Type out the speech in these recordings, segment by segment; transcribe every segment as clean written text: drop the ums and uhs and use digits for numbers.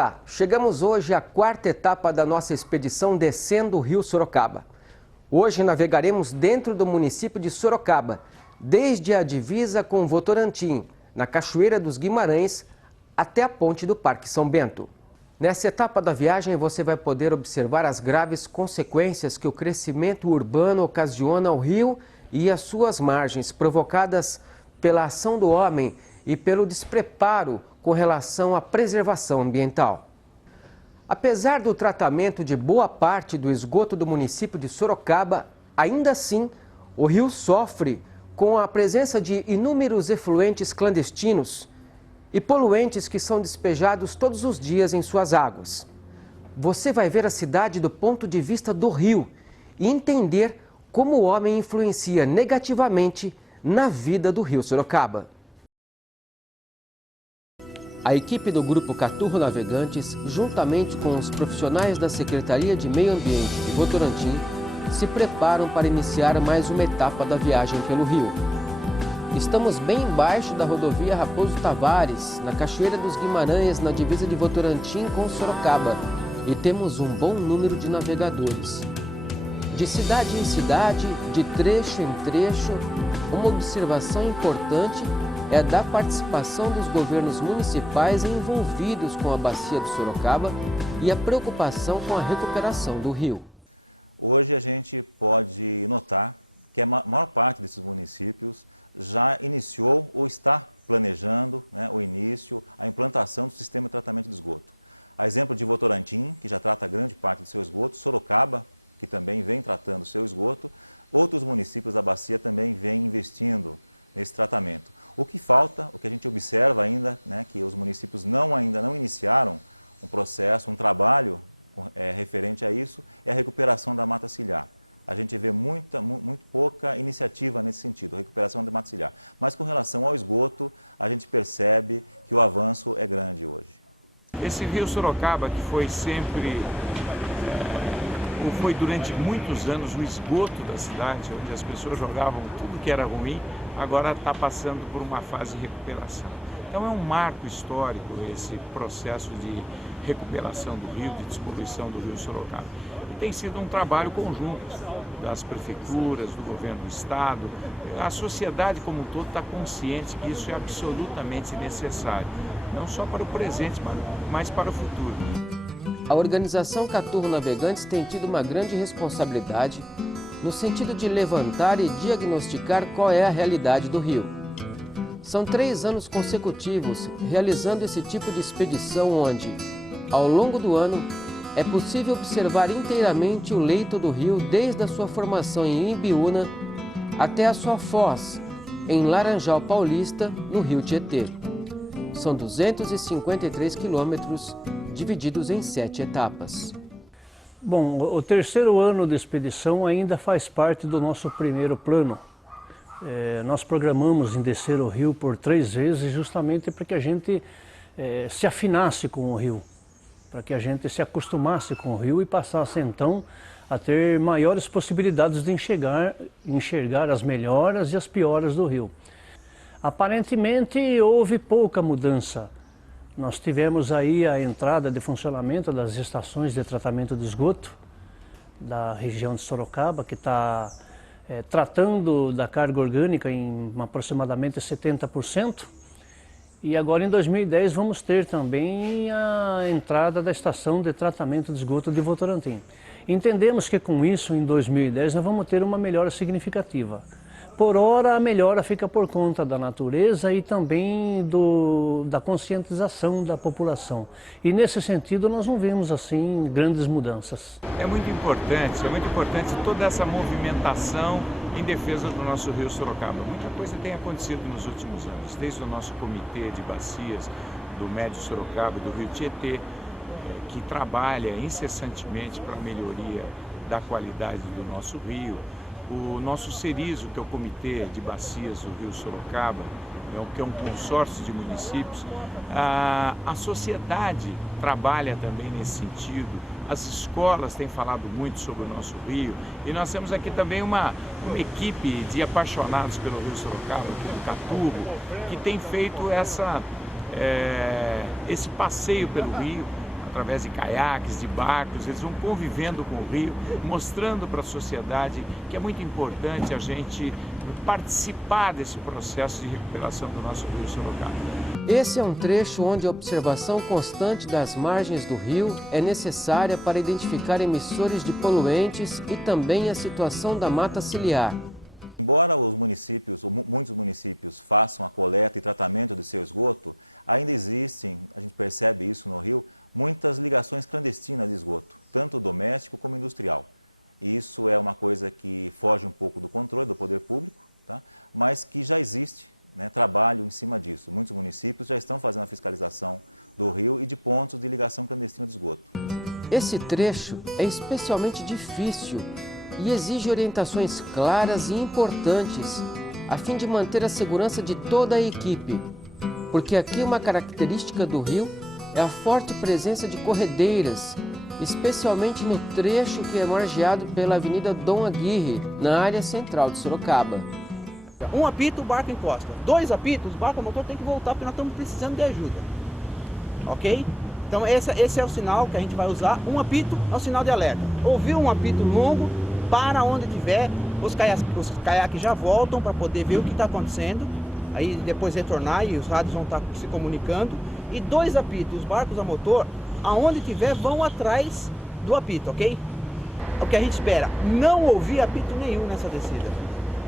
Olá, chegamos hoje à quarta etapa da nossa expedição descendo o rio Sorocaba. Hoje navegaremos dentro do município de Sorocaba, desde a divisa com Votorantim, na Cachoeira dos Guimarães, até a ponte do Parque São Bento. Nessa etapa da viagem você vai poder observar as graves consequências que o crescimento urbano ocasiona ao rio e às suas margens, provocadas pela ação do homem e pelo despreparo com relação à preservação ambiental. Apesar do tratamento de boa parte do esgoto do município de Sorocaba, ainda assim, o rio sofre com a presença de inúmeros efluentes clandestinos e poluentes que são despejados todos os dias em suas águas. Você vai ver a cidade do ponto de vista do rio e entender como o homem influencia negativamente na vida do rio Sorocaba. A equipe do Grupo Caturro Navegantes, juntamente com os profissionais da Secretaria de Meio Ambiente de Votorantim, se preparam para iniciar mais uma etapa da viagem pelo rio. Estamos bem embaixo da rodovia Raposo Tavares, na Cachoeira dos Guimarães, na divisa de Votorantim com Sorocaba, e temos um bom número de navegadores. De cidade em cidade, de trecho em trecho, uma observação importante é a da participação dos governos municipais envolvidos com a bacia do Sorocaba e a preocupação com a recuperação do rio. Hoje a gente pode notar que a maior parte dos municípios já iniciou ou está planejando no início a implantação do sistema de tratamento de esgoto. A exemplo de Votorantim, que já trata grande parte do seu esgoto, Sorocaba, que também vem tratando o seu esgoto, todos os municípios da bacia também vêm investindo nesse tratamento. O que falta, que a gente observa ainda, que os municípios ainda não iniciaram o processo, o trabalho referente a isso, é a recuperação da mata ciliar. A gente vê muito pouca iniciativa nesse sentido, de recuperação da mata ciliar. Mas com relação ao esgoto, a gente percebe que o avanço é grande hoje. Esse rio Sorocaba, que foi sempre, foi durante muitos anos o esgoto da cidade, onde as pessoas jogavam tudo que era ruim, agora está passando por uma fase de recuperação. Então é um marco histórico esse processo de recuperação do rio, de despoluição do rio Sorocaba. E tem sido um trabalho conjunto das prefeituras, do governo do estado. A sociedade como um todo está consciente que isso é absolutamente necessário, não só para o presente, mas para o futuro. A organização Caturro Navegantes tem tido uma grande responsabilidade no sentido de levantar e diagnosticar qual é a realidade do rio. São 3 anos consecutivos realizando esse tipo de expedição onde, ao longo do ano, é possível observar inteiramente o leito do rio desde a sua formação em Ibiúna até a sua foz, em Laranjal Paulista, no rio Tietê. São 253 quilômetros divididos em 7 etapas. Bom, o terceiro ano de expedição ainda faz parte do nosso primeiro plano. Nós programamos em descer o rio por 3 vezes justamente para que a gente se afinasse com o rio, para que a gente se acostumasse com o rio e passasse então a ter maiores possibilidades de enxergar as melhoras e as pioras do rio. Aparentemente houve pouca mudança. Nós tivemos aí a entrada de funcionamento das estações de tratamento de esgoto da região de Sorocaba, que está tratando da carga orgânica em aproximadamente 70%. E agora em 2010 vamos ter também a entrada da estação de tratamento de esgoto de Votorantim. Entendemos que com isso, em 2010, nós vamos ter uma melhora significativa. Por ora, a melhora fica por conta da natureza e também da conscientização da população. E nesse sentido nós não vemos assim grandes mudanças. É muito importante toda essa movimentação em defesa do nosso rio Sorocaba. Muita coisa tem acontecido nos últimos anos, desde o nosso comitê de bacias do Médio Sorocaba e do rio Tietê, que trabalha incessantemente para a melhoria da qualidade do nosso rio. O nosso CERISO, que é o Comitê de Bacias do Rio Sorocaba, que é um consórcio de municípios, a sociedade trabalha também nesse sentido, as escolas têm falado muito sobre o nosso rio e nós temos aqui também uma equipe de apaixonados pelo Rio Sorocaba, aqui do Caturro, que tem feito esse passeio pelo rio, através de caiaques, de barcos, eles vão convivendo com o rio, mostrando para a sociedade que é muito importante a gente participar desse processo de recuperação do nosso rio Sorocaba. Esse é um trecho onde a observação constante das margens do rio é necessária para identificar emissores de poluentes e também a situação da mata ciliar. Embora os municípios, muitos municípios, façam a coleta e tratamento do seu esgoto, ainda existem, percebe isso no rio, muitas ligações clandestinas do esgoto, tanto doméstico como industrial. Isso é uma coisa que foge um pouco do controle do poder público, tá? Mas que já existe, trabalho em cima disso. Muitos municípios já estão fazendo fiscalização do rio e de pontos de ligação clandestina do esgoto. Esse trecho é especialmente difícil e exige orientações claras e importantes a fim de manter a segurança de toda a equipe, porque aqui uma característica do rio é a forte presença de corredeiras, especialmente no trecho que é margeado pela Avenida Dom Aguirre, na área central de Sorocaba. Um apito, o barco encosta. 2 apitos, o barco, o motor tem que voltar porque nós estamos precisando de ajuda. Ok? Então esse é o sinal que a gente vai usar. Um apito é o sinal de alerta. Ouviu um apito longo, para onde tiver, os caiaques já voltam para poder ver o que está acontecendo. Aí depois retornar e os rádios vão estar se comunicando. E 2 apitos, os barcos a motor, aonde tiver, vão atrás do apito, ok? O que a gente espera, não ouvir apito nenhum nessa descida.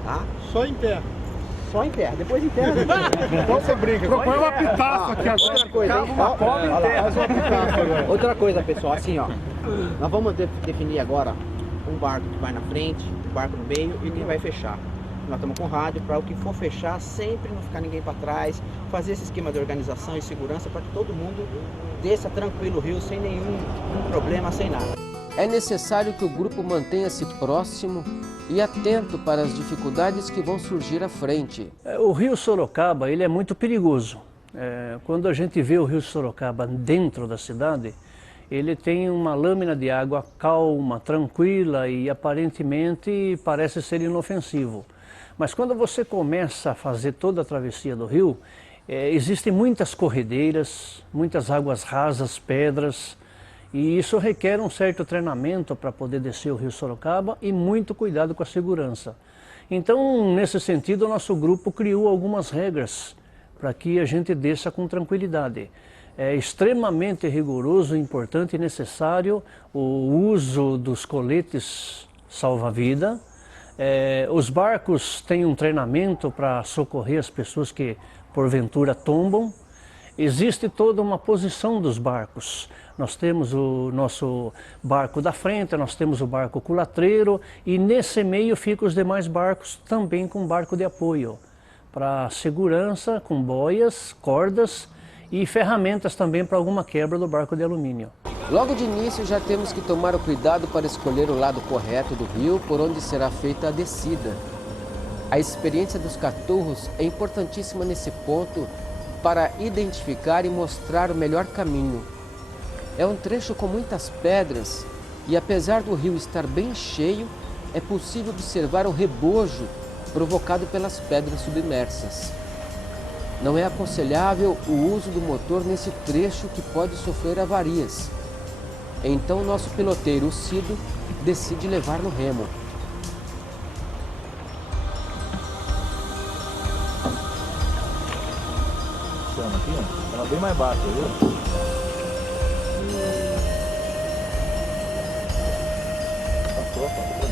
Tá? Só em terra. Só em terra, depois em terra. Então você brinca. Propõe um apitaço aqui agora. Outra coisa, hein? Faz um apitaço agora. Outra coisa, pessoal, assim, ó. Nós vamos definir agora um barco que vai na frente, um barco no meio e quem vai fechar. Nós estamos com rádio para o que for fechar, sempre não ficar ninguém para trás, fazer esse esquema de organização e segurança para que todo mundo desça tranquilo o rio, sem nenhum problema, sem nada. É necessário que o grupo mantenha-se próximo e atento para as dificuldades que vão surgir à frente. O rio Sorocaba ele é muito perigoso. Quando a gente vê o rio Sorocaba dentro da cidade, ele tem uma lâmina de água calma, tranquila e aparentemente parece ser inofensivo. Mas quando você começa a fazer toda a travessia do rio, existem muitas corredeiras, muitas águas rasas, pedras, e isso requer um certo treinamento para poder descer o rio Sorocaba e muito cuidado com a segurança. Então, nesse sentido, o nosso grupo criou algumas regras para que a gente desça com tranquilidade. É extremamente rigoroso, importante e necessário o uso dos coletes salva-vida. Os barcos têm um treinamento para socorrer as pessoas que porventura tombam. Existe toda uma posição dos barcos. Nós temos o nosso barco da frente, nós temos o barco culatreiro e nesse meio ficam os demais barcos também com barco de apoio para segurança, com boias, cordas e ferramentas também para alguma quebra do barco de alumínio. Logo de início já temos que tomar o cuidado para escolher o lado correto do rio por onde será feita a descida. A experiência dos caturros é importantíssima nesse ponto para identificar e mostrar o melhor caminho. É um trecho com muitas pedras e apesar do rio estar bem cheio, é possível observar o rebojo provocado pelas pedras submersas. Não é aconselhável o uso do motor nesse trecho que pode sofrer avarias. Então nosso piloteiro, o Cido, decide levar no remo. Chama aqui, ó. Ela bem mais baixa, viu? Passou, tranquilo.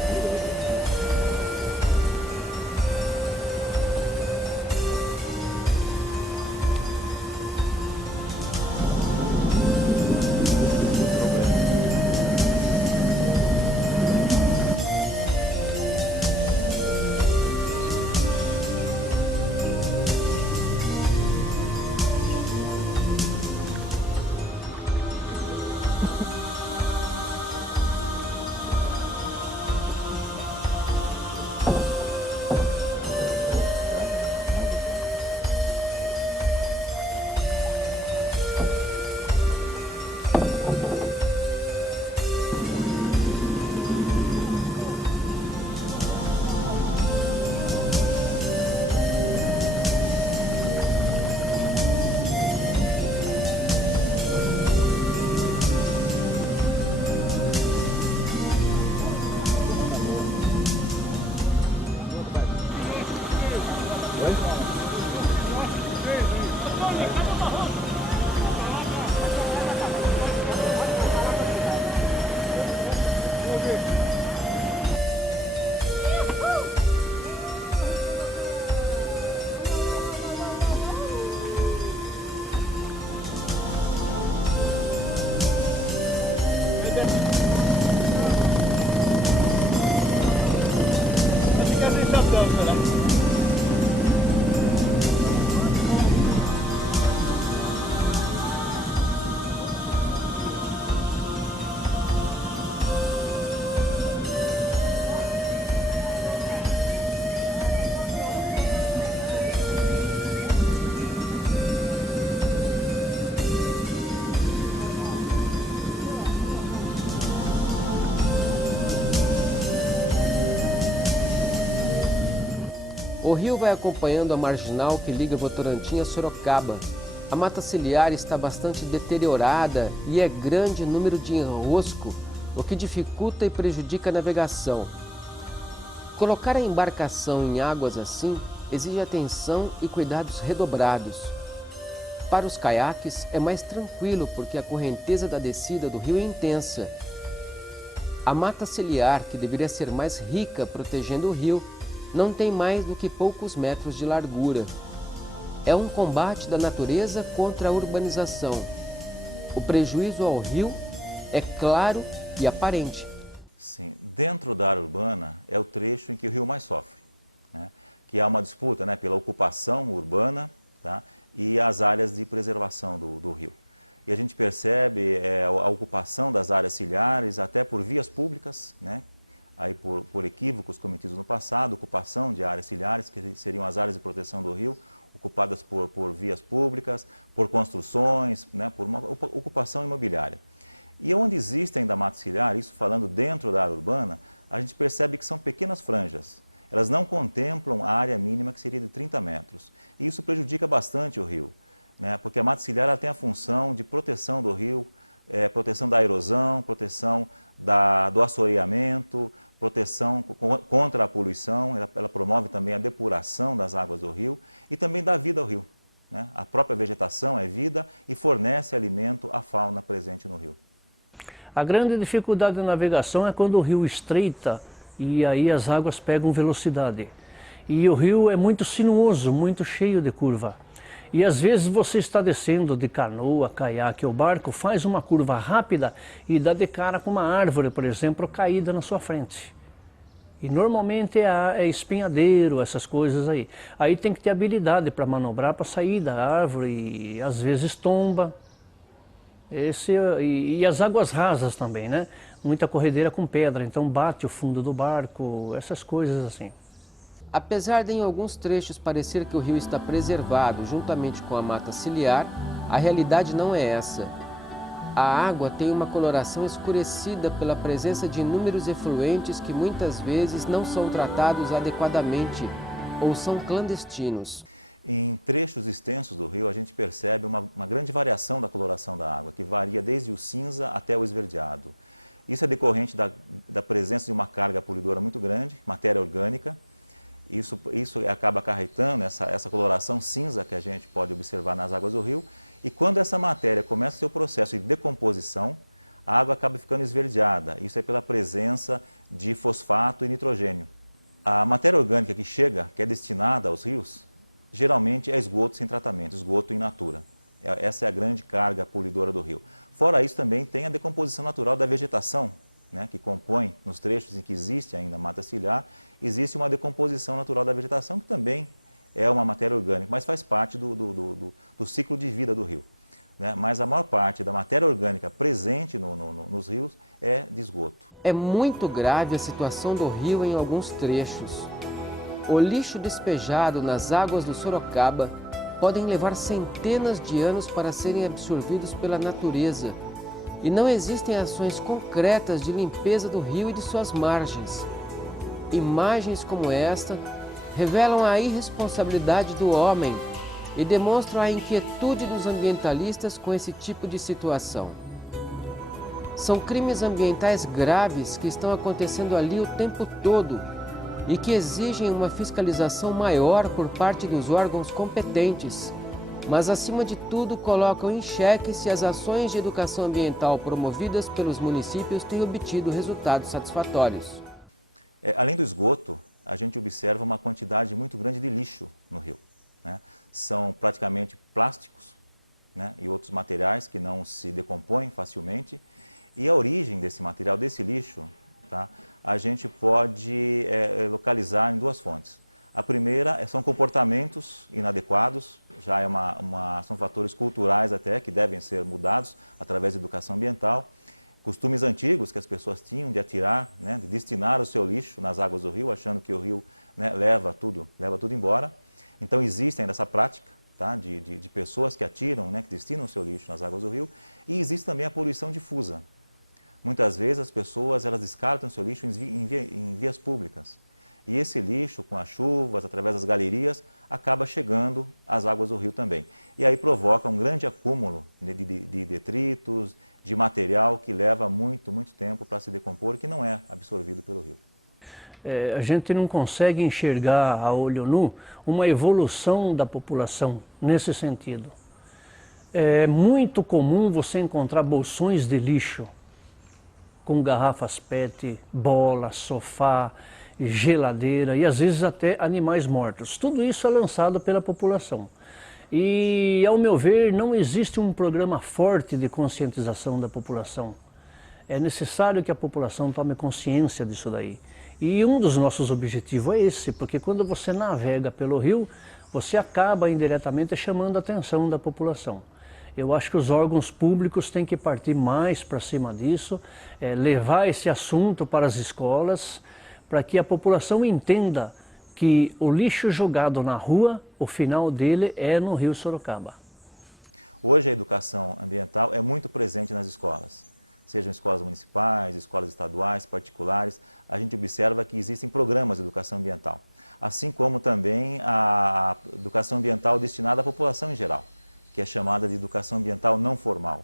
Fica a sensação, né? O rio vai acompanhando a marginal que liga Votorantim a Sorocaba. A mata ciliar está bastante deteriorada e é grande o número de enrosco, o que dificulta e prejudica a navegação. Colocar a embarcação em águas assim exige atenção e cuidados redobrados. Para os caiaques é mais tranquilo porque a correnteza da descida do rio é intensa. A mata ciliar, que deveria ser mais rica protegendo o rio, não tem mais do que poucos metros de largura. É um combate da natureza contra a urbanização. O prejuízo ao rio é claro e aparente. Dentro da área urbana é o trecho em que o rio mais sofre, que há uma disputa pela ocupação urbana e as áreas de preservação do rio. E a gente percebe a ocupação das áreas ciliares até por vias públicas, por equívocos, como no passado, ocupação de áreas ciliares, que seriam as áreas de proteção do rio, ocupadas por vias públicas, por construções, por ocupação imobiliária. E onde existe ainda mata ciliar, isso falando dentro da área urbana, a gente percebe que são pequenas franjas, mas não contemplam a área mínima que seria de 30 metros. E isso prejudica bastante o rio, porque a mata ciliar tem a função de proteção do rio, proteção da erosão, proteção do assoreamento, proteção contra a poluição, promovendo também a depuração das águas do rio e também da vida do rio. A própria vegetação é vida e fornece alimento à fauna presente no rio. A grande dificuldade da navegação é quando o rio estreita e aí as águas pegam velocidade. E o rio é muito sinuoso, muito cheio de curva. E às vezes você está descendo de canoa, caiaque ou barco, faz uma curva rápida e dá de cara com uma árvore, por exemplo, caída na sua frente. E normalmente é espinhadeiro, essas coisas aí. Aí tem que ter habilidade para manobrar, para sair da árvore e às vezes tomba. E as águas rasas também, né? Muita corredeira com pedra, então bate o fundo do barco, essas coisas assim. Apesar de em alguns trechos parecer que o rio está preservado juntamente com a mata ciliar, a realidade não é essa. A água tem uma coloração escurecida pela presença de inúmeros efluentes que muitas vezes não são tratados adequadamente ou são clandestinos. Em trechos extensos do rio, a gente percebe uma grande variação na coloração da água, que varia desde o cinza até o esverdeado. Isso é decorrente da presença de uma carga poluidora muito grande, matéria orgânica. Isso acaba carregando essa coloração cinza que a gente pode observar nas águas do rio. E quando essa matéria começa o seu processo de decomposição, a água acaba ficando esverdeada. Isso é pela presença de fosfato e nitrogênio. A matéria orgânica que chega, que é destinada aos rios, geralmente é esgoto sem tratamento, esgoto in natura. Então, essa é a grande carga poluidora do rio. Fora isso, também tem a decomposição natural da vegetação, que compõe os trechos em que existe ainda mata ciliar. Existe uma decomposição natural da vegetação, que também é uma matéria orgânica, mas faz parte do ciclo de vida do rio. Mas a maior parte da matéria orgânica presente nos rios é esgoto. É muito grave a situação do rio em alguns trechos. O lixo despejado nas águas do Sorocaba podem levar centenas de anos para serem absorvidos pela natureza e não existem ações concretas de limpeza do rio e de suas margens. Imagens como esta revelam a irresponsabilidade do homem e demonstram a inquietude dos ambientalistas com esse tipo de situação. São crimes ambientais graves que estão acontecendo ali o tempo todo e que exigem uma fiscalização maior por parte dos órgãos competentes, mas acima de tudo colocam em xeque se as ações de educação ambiental promovidas pelos municípios têm obtido resultados satisfatórios. Além do esgoto, a gente observa uma quantidade muito grande de lixo. São praticamente plásticos e outros materiais que não se decompõem facilmente. E a origem desse material, desse lixo, a gente pode localizar em duas fontes. A primeira são comportamentos inadequados, são fatores culturais até que devem ser mudados através da educação ambiental. Costumes antigos que as pessoas tinham de atirar, destinar o seu lixo nas águas do rio, achando que o rio leva tudo embora. Então existem essa prática de pessoas que atiram, destinam o seu lixo nas águas do rio. E existe também a poluição difusa. Muitas vezes as pessoas descartam o seu lixo em vias públicas. E esse lixo, para chuvas, através das galerias, acaba chegando às águas do rio também. E aí provoca um grande acúmulo de detritos, de material que leva muito tempo para se decompor, que não é absorvido. A gente não consegue enxergar a olho nu uma evolução da população nesse sentido. É muito comum você encontrar bolsões de lixo com garrafas PET, bola, sofá, geladeira e às vezes até animais mortos. Tudo isso é lançado pela população. E, ao meu ver, não existe um programa forte de conscientização da população. É necessário que a população tome consciência disso daí. E um dos nossos objetivos é esse, porque quando você navega pelo rio, você acaba indiretamente chamando a atenção da população. Eu acho que os órgãos públicos têm que partir mais para cima disso, levar esse assunto para as escolas, para que a população entenda que o lixo jogado na rua, o final dele é no Rio Sorocaba. Hoje a educação ambiental é muito presente nas escolas, seja escolas municipais, escolas estaduais, particulares. A gente observa que existem programas de educação ambiental, assim como também a educação ambiental destinada à população em geral, que é chamada de educação ambiental não formal.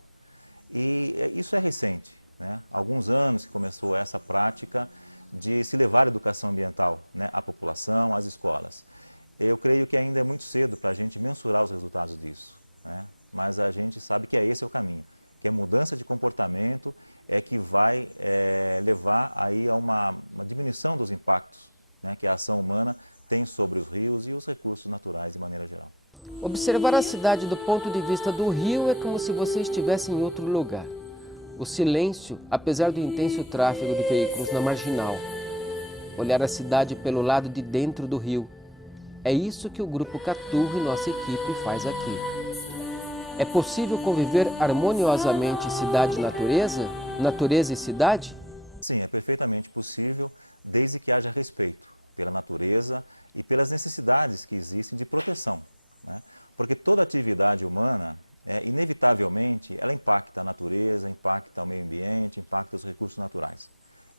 E isso é recente. Há alguns anos começou essa prática de se levar a educação ambiental à população, às escolas. Eu creio que ainda é muito cedo para a gente mensurar os resultados disso. Mas a gente sabe que esse é o caminho. A mudança de comportamento é que vai levar aí a uma diminuição dos impactos que a ação humana tem sobre os rios e os recursos naturais da vida. Observar a cidade do ponto de vista do rio é como se você estivesse em outro lugar. O silêncio, apesar do intenso tráfego de veículos na marginal. Olhar a cidade pelo lado de dentro do rio. É isso que o Grupo Caturro e nossa equipe faz aqui. É possível conviver harmoniosamente cidade e natureza? Natureza e cidade? Sim, é perfeitamente possível, desde que haja respeito pela natureza e pelas necessidades que existem de proteção. Porque toda atividade humana, inevitavelmente, ela impacta a natureza, impacta o meio ambiente, impacta os recursos naturais.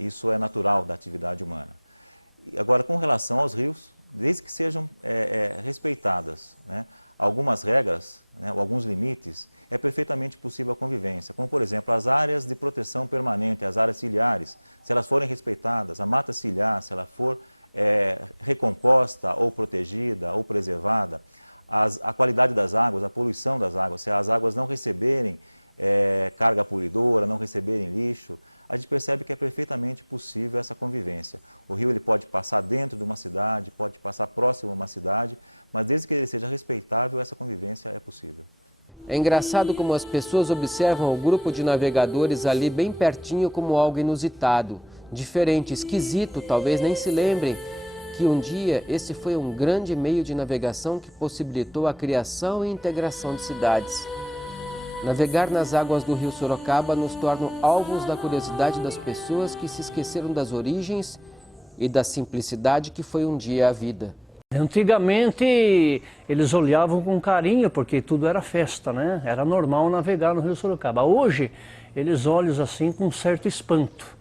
Isso é natural da atividade humana. E agora, com relação aos rios, desde que sejam respeitadas algumas regras, alguns limites, é perfeitamente possível a convivência. Como, por exemplo, as áreas de proteção permanente, as áreas ciliares, se elas forem respeitadas, a mata ciliar, se ela for recomposta ou protegida ou preservada, a qualidade das águas, a poluição das águas, se as águas não receberem carga poluidora, não receberem lixo, a gente percebe que é perfeitamente possível essa convivência. O rio ele pode passar dentro de uma cidade, pode passar próximo de uma cidade, mas desde que ele seja respeitado, essa convivência é possível. É engraçado como as pessoas observam o grupo de navegadores ali bem pertinho como algo inusitado, diferente, esquisito, talvez nem se lembrem que um dia esse foi um grande meio de navegação que possibilitou a criação e integração de cidades. Navegar nas águas do Rio Sorocaba nos torna alvos da curiosidade das pessoas que se esqueceram das origens e da simplicidade que foi um dia a vida. Antigamente eles olhavam com carinho porque tudo era festa, né? Era normal navegar no Rio Sorocaba. Hoje eles olham assim com certo espanto.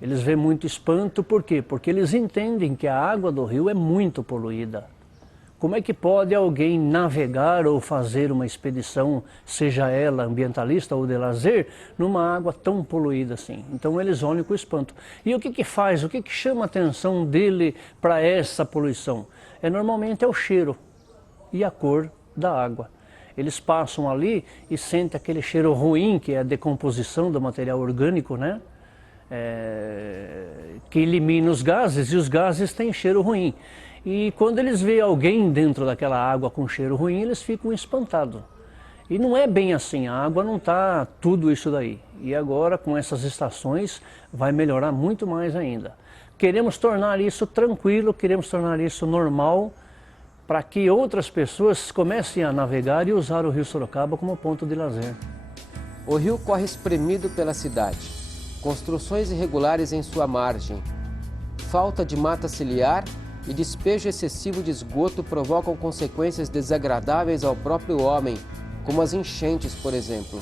Eles veem muito espanto, por quê? Porque eles entendem que a água do rio é muito poluída. Como é que pode alguém navegar ou fazer uma expedição, seja ela ambientalista ou de lazer, numa água tão poluída assim? Então eles olham com espanto. E o que faz? O que chama a atenção dele para essa poluição? Normalmente é o cheiro e a cor da água. Eles passam ali e sentem aquele cheiro ruim, que é a decomposição do material orgânico, né? Que elimina os gases, e os gases têm cheiro ruim. E quando eles veem alguém dentro daquela água com cheiro ruim, eles ficam espantados. E não é bem assim, a água não está tudo isso daí. E agora, com essas estações, vai melhorar muito mais ainda. Queremos tornar isso tranquilo, queremos tornar isso normal, para que outras pessoas comecem a navegar e usar o Rio Sorocaba como ponto de lazer. O rio corre espremido pela cidade. Construções irregulares em sua margem. Falta de mata ciliar e despejo excessivo de esgoto provocam consequências desagradáveis ao próprio homem, como as enchentes, por exemplo.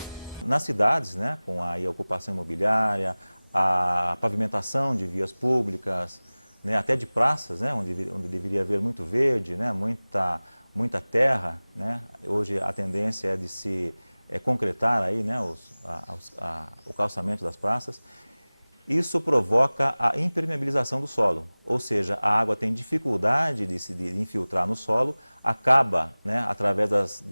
Nas cidades, né, a ocupação imobiliária, a pavimentação de vias públicas, até de praças, né, onde é muito verde, né, muita terra, né, hoje a tendência é de se completar né, o calçamento das praças. Isso provoca a impermeabilização do solo, ou seja, a água tem dificuldade de se infiltrar no solo, acaba né, através das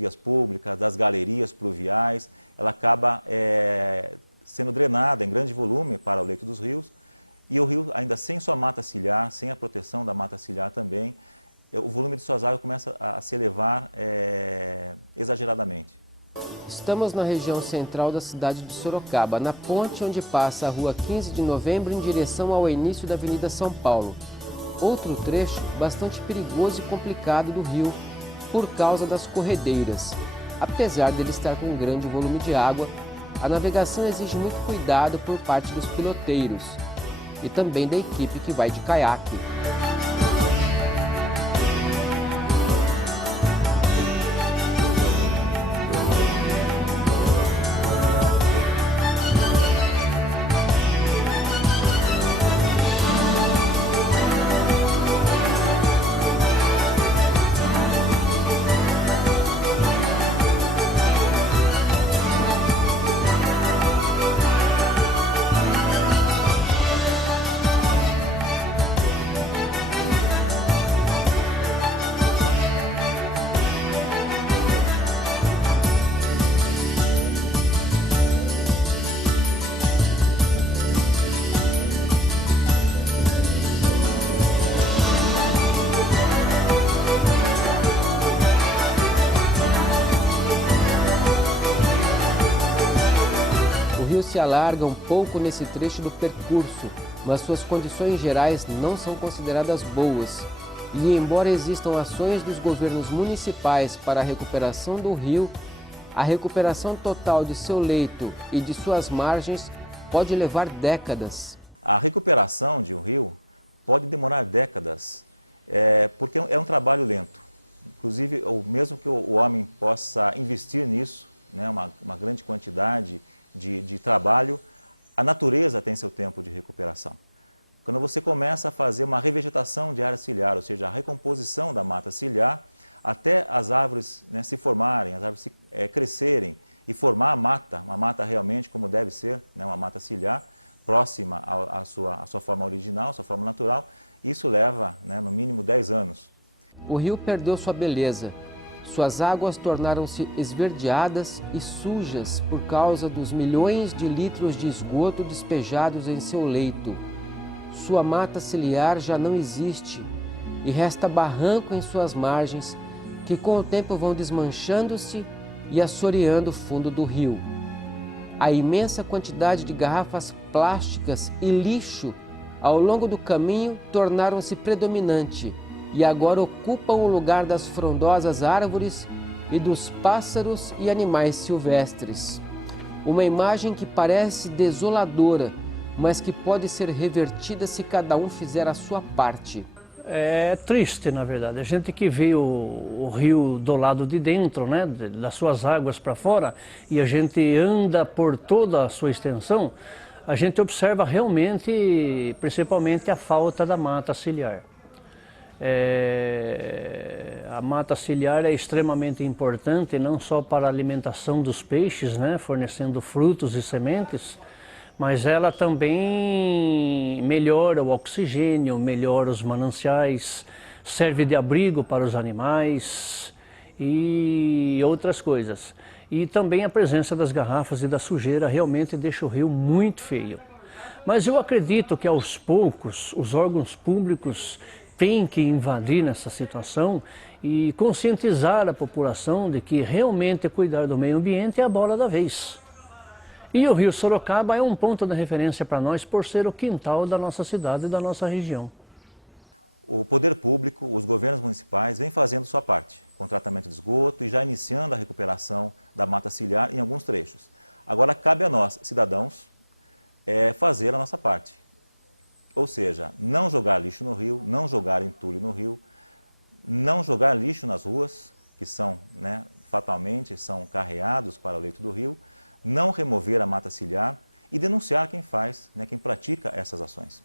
vias públicas, das galerias pluviais, ela acaba sendo drenada em grande volume para os rios, e o rio ainda sem sua mata ciliar, sem a proteção da mata ciliar também, o volume de suas águas começa a se elevar exageradamente. Estamos na região central da cidade de Sorocaba, na ponte onde passa a rua 15 de novembro em direção ao início da Avenida São Paulo. Outro trecho bastante perigoso e complicado do rio, por causa das corredeiras. Apesar dele estar com um grande volume de água, a navegação exige muito cuidado por parte dos piloteiros e também da equipe que vai de caiaque. O rio se alarga um pouco nesse trecho do percurso, mas suas condições gerais não são consideradas boas. E embora existam ações dos governos municipais para a recuperação do rio, a recuperação total de seu leito e de suas margens pode levar décadas. A recuperação de um rio pode demorar décadas, porque é um trabalho lento. Inclusive, mesmo que o homem possa investir nisso, né, uma grande quantidade de trabalho, a natureza tem seu tempo de recuperação. Quando você começa a fazer uma revegetação de área ciliar, ou seja, a recomposição da mata ciliar, até as árvores né, se formarem, crescerem e formar a mata realmente como deve ser, uma mata ciliar próxima à sua forma original, à sua forma natural, isso leva no mínimo 10 anos. O rio perdeu sua beleza. Suas águas tornaram-se esverdeadas e sujas por causa dos milhões de litros de esgoto despejados em seu leito. Sua mata ciliar já não existe e resta barranco em suas margens, que com o tempo vão desmanchando-se e assoreando o fundo do rio. A imensa quantidade de garrafas plásticas e lixo ao longo do caminho tornaram-se predominante e agora ocupam o lugar das frondosas árvores e dos pássaros e animais silvestres. Uma imagem que parece desoladora, mas que pode ser revertida se cada um fizer a sua parte. É triste, na verdade. A gente que vê o rio do lado de dentro, né, das suas águas para fora, e a gente anda por toda a sua extensão, a gente observa realmente, principalmente, a falta da mata ciliar. A mata ciliar é extremamente importante, não só para a alimentação dos peixes, né, fornecendo frutos e sementes, mas ela também melhora o oxigênio, melhora os mananciais, serve de abrigo para os animais e e outras coisas. E também a presença das garrafas e da sujeira realmente deixa o rio muito feio. Mas eu acredito que aos poucos os órgãos públicos têm que invadir nessa situação e conscientizar a população de que realmente cuidar do meio ambiente é a bola da vez. E o Rio Sorocaba é um ponto de referência para nós por ser o quintal da nossa cidade e da nossa região. O poder público, os governos municipais vêm fazendo sua parte no tratamento de esgoto e já iniciando a recuperação da mata ciliar em alguns trechos. Agora cabe a nós, cidadãos, fazer a nossa parte. Ou seja, não jogar lixo no rio, não jogar no rio, não jogar lixo nas ruas, que são, fatalmente, são carregados para o lixo no rio, não remover a mata ciliar e denunciar quem faz, quem pratica essas ações.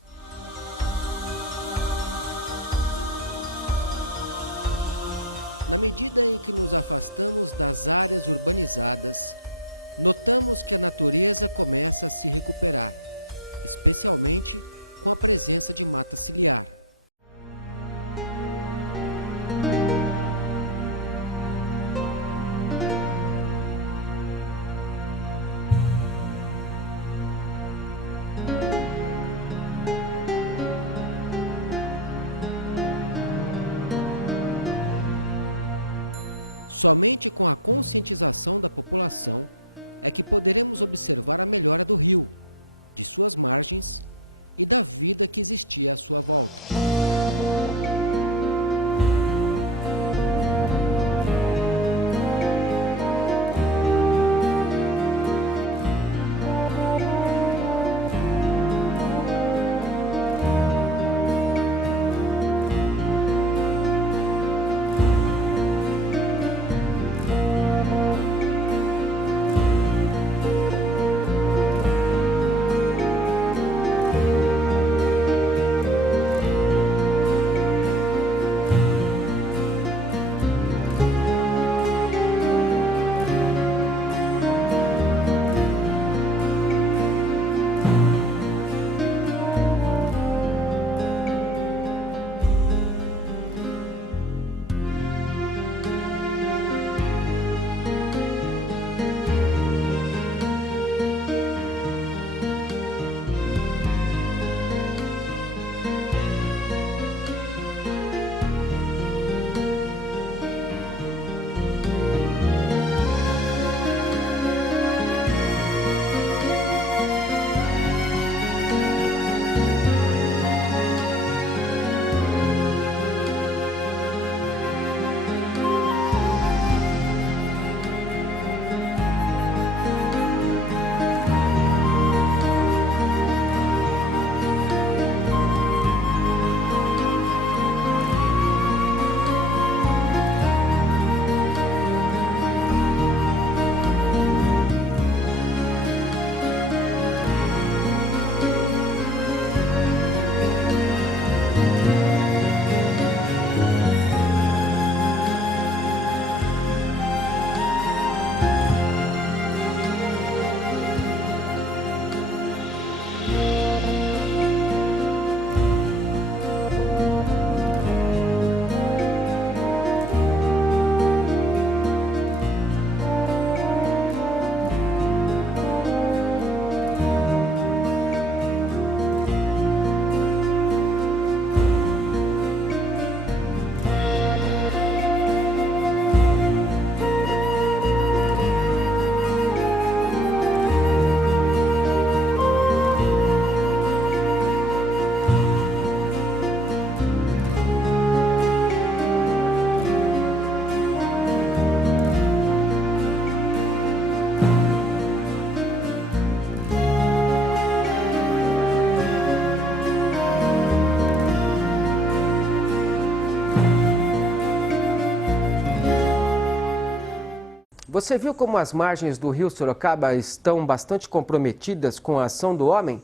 Você viu como as margens do rio Sorocaba estão bastante comprometidas com a ação do homem?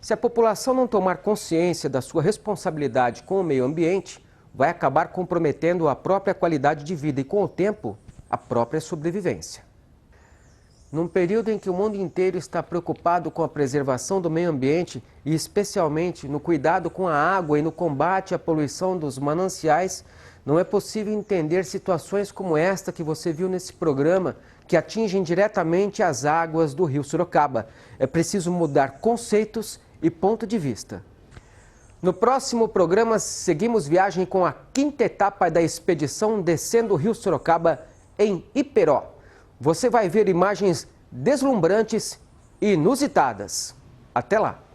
Se a população não tomar consciência da sua responsabilidade com o meio ambiente, vai acabar comprometendo a própria qualidade de vida e, com o tempo, a própria sobrevivência. Num período em que o mundo inteiro está preocupado com a preservação do meio ambiente e especialmente no cuidado com a água e no combate à poluição dos mananciais, não é possível entender situações como esta que você viu nesse programa, que atingem diretamente as águas do rio Sorocaba. É preciso mudar conceitos e ponto de vista. No próximo programa, seguimos viagem com a 5ª etapa da expedição descendo o rio Sorocaba em Iperó. Você vai ver imagens deslumbrantes e inusitadas. Até lá!